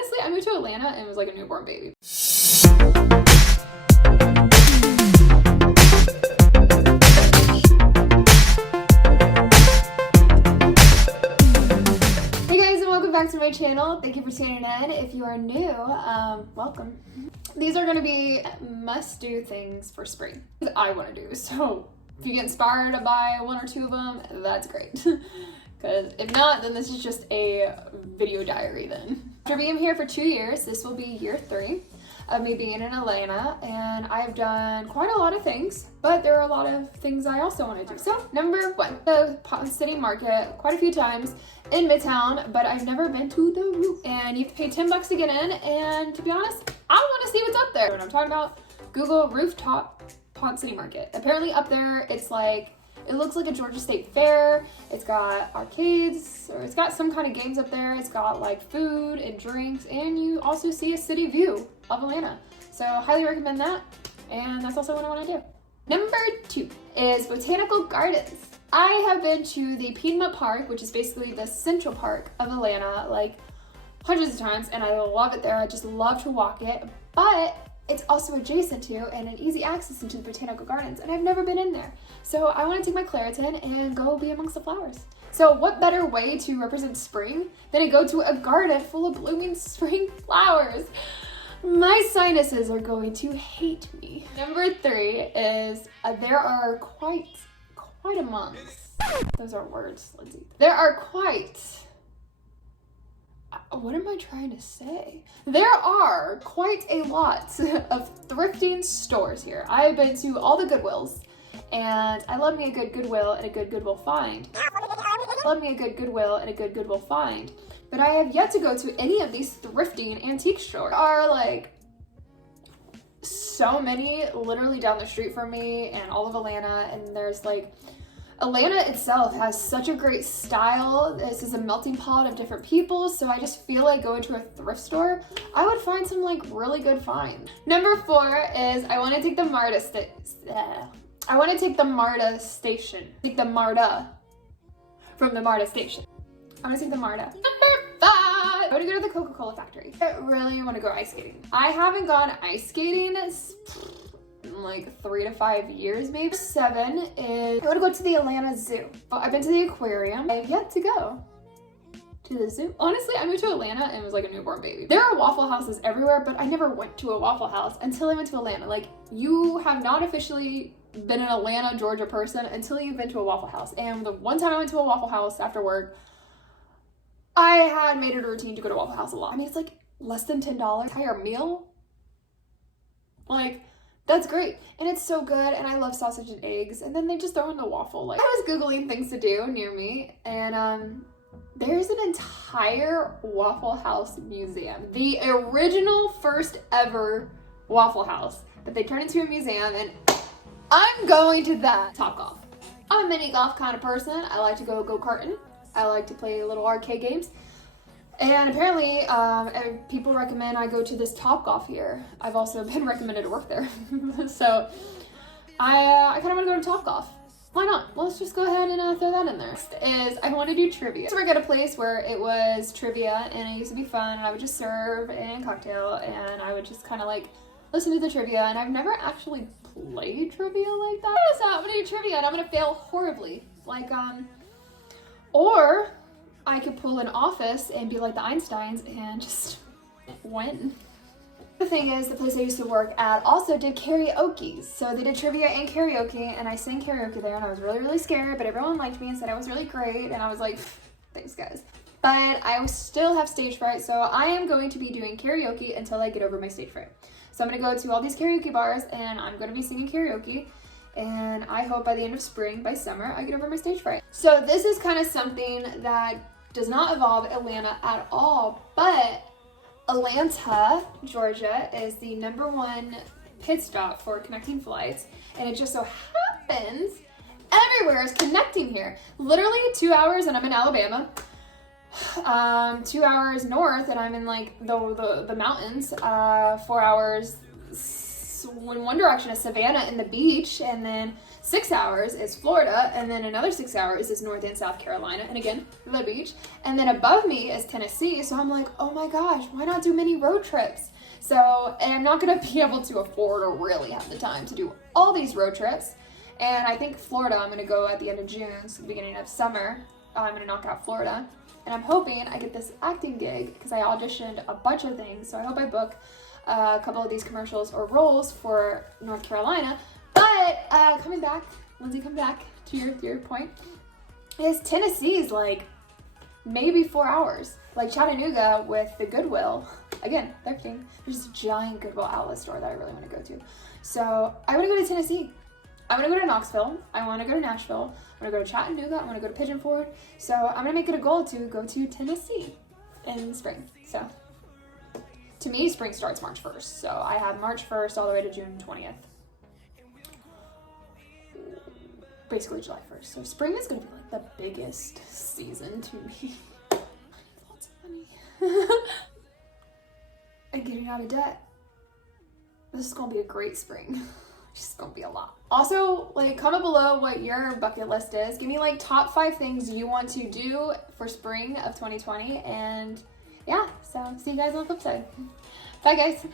Honestly, I moved to Atlanta and was like a newborn baby. Hey guys, and welcome back to my channel. Thank you for tuning in. If you are new, welcome. These are gonna be must-do things for spring that I want to do. So if you get inspired to buy one or two of them, that's great. Because if not, then this is just a video diary then. After being here for 2 years, this will be year 3 of me being in Atlanta, and I've done quite a lot of things, but there are a lot of things I also want to do. So number 1, the Ponce City Market quite a few times in Midtown, but I've never been to the roof, and you have to pay $10 to get in, and to be honest, I want to see what's up there. What I'm talking about, Google rooftop Ponce City Market. Apparently up there, it's like, it looks like a Georgia State Fair. It's got arcades, or it's got some kind of games up there. It's got like food and drinks, and you also see a city view of Atlanta. So I highly recommend that, and that's also what I want to do. Number 2 is Botanical Gardens. I have been to the Piedmont Park, which is basically the Central Park of Atlanta, like hundreds of times, and I love it there. I just love to walk it, but it's also adjacent to and an easy access into the Botanical Gardens, and I've never been in there. So I want to take my Claritin and go be amongst the flowers. So what better way to represent spring than to go to a garden full of blooming spring flowers? My sinuses are going to hate me. Number 3 is there are quite amongst, those are words, Lindsey. There are quite, what am I trying to say? There are quite a lot of thrifting stores here. I've been to all the Goodwills, and I love me a good Goodwill and a good Goodwill find. Love me a good Goodwill and a good Goodwill find. But I have yet to go to any of these thrifting antique stores. There are like so many literally down the street from me and all of Atlanta, and there's like, Atlanta itself has such a great style. This is a melting pot of different people, so I just feel like going to a thrift store, I would find some like really good finds. Number 4 is I want to take the MARTA station. Take the MARTA from the MARTA station. I want to take the MARTA. Number 5, I want to go to the CocaCola Factory. I really want to go ice skating. I haven't gone ice skating in like 3 to 5 years maybe. 7 is I want to go to the Atlanta Zoo. I've been to the aquarium. I have yet to go to the zoo. Honestly, I moved to Atlanta and was like a newborn baby. There are Waffle Houses everywhere, but I never went to a Waffle House until I went to Atlanta. Like, you have not officially been an Atlanta, Georgia person until you've been to a Waffle House. And the one time I went to a Waffle House after work, I had made it a routine to go to Waffle House a lot. I mean, it's like less than $10 entire meal. Like, that's great, and it's so good, and I love sausage and eggs, and then they just throw in the waffle. Like, I was Googling things to do near me, and there's an entire Waffle House museum. The original first ever Waffle House that they turned into a museum, and I'm going to that. Topgolf. I'm a mini golf kind of person. I like to go-karting. I like to play little arcade games. And apparently, people recommend I go to this Topgolf here. I've also been recommended to work there. So, I kind of want to go to Topgolf. Why not? Let's just go ahead and throw that in there. Next is, I want to do trivia. I work at a place where it was trivia, and it used to be fun, and I would just serve and cocktail, and I would just kind of like listen to the trivia, and I've never actually played trivia like that. So I'm going to do trivia, and I'm going to fail horribly. Like, or I could pull an office and be like the Einsteins and just win. The thing is, the place I used to work at also did karaoke. So they did trivia and karaoke, and I sang karaoke there, and I was really, really scared, but everyone liked me and said I was really great, and I was like, thanks guys. But I still have stage fright, so I am going to be doing karaoke until I get over my stage fright. So I'm gonna go to all these karaoke bars, and I'm gonna be singing karaoke, and I hope by the end of spring, by summer, I get over my stage fright. So this is kind of something that does not involve Atlanta at all, but Atlanta, Georgia is the #1 pit stop for connecting flights, and it just so happens everywhere is connecting here. Literally 2 hours and I'm in Alabama, 2 hours north and I'm in like the mountains, 4 hours in one direction is Savannah and the beach, and then 6 hours is Florida, and then another 6 hours is North and South Carolina, and again, the beach. And then above me is Tennessee, so I'm like, oh my gosh, why not do mini road trips? So, and I'm not gonna be able to afford or really have the time to do all these road trips. And I think Florida, I'm gonna go at the end of June, so the beginning of summer, I'm gonna knock out Florida. And I'm hoping I get this acting gig because I auditioned a bunch of things, so I hope I book a couple of these commercials or roles for North Carolina. But coming back, Lindsay, come back to your point, is Tennessee's like maybe 4 hours. Like Chattanooga with the Goodwill, again, Thrifting, there's a giant Goodwill outlet store that I really want to go to. So I want to go to Tennessee. I want to go to Knoxville. I want to go to Nashville. I want to go to Chattanooga. I want to go to Pigeon Forge. So I'm going to make it a goal to go to Tennessee in spring. So to me, spring starts March 1st. So I have March 1st all the way to June 20th. Basically July 1st. So spring is going to be like the biggest season to me. Lots of money. And getting out of debt. This is going to be a great spring. It's just gonna be a lot. Also, like, comment below what your bucket list is. Give me like top 5 things you want to do for spring of 2020. And yeah, so see you guys on the flip side. Bye guys.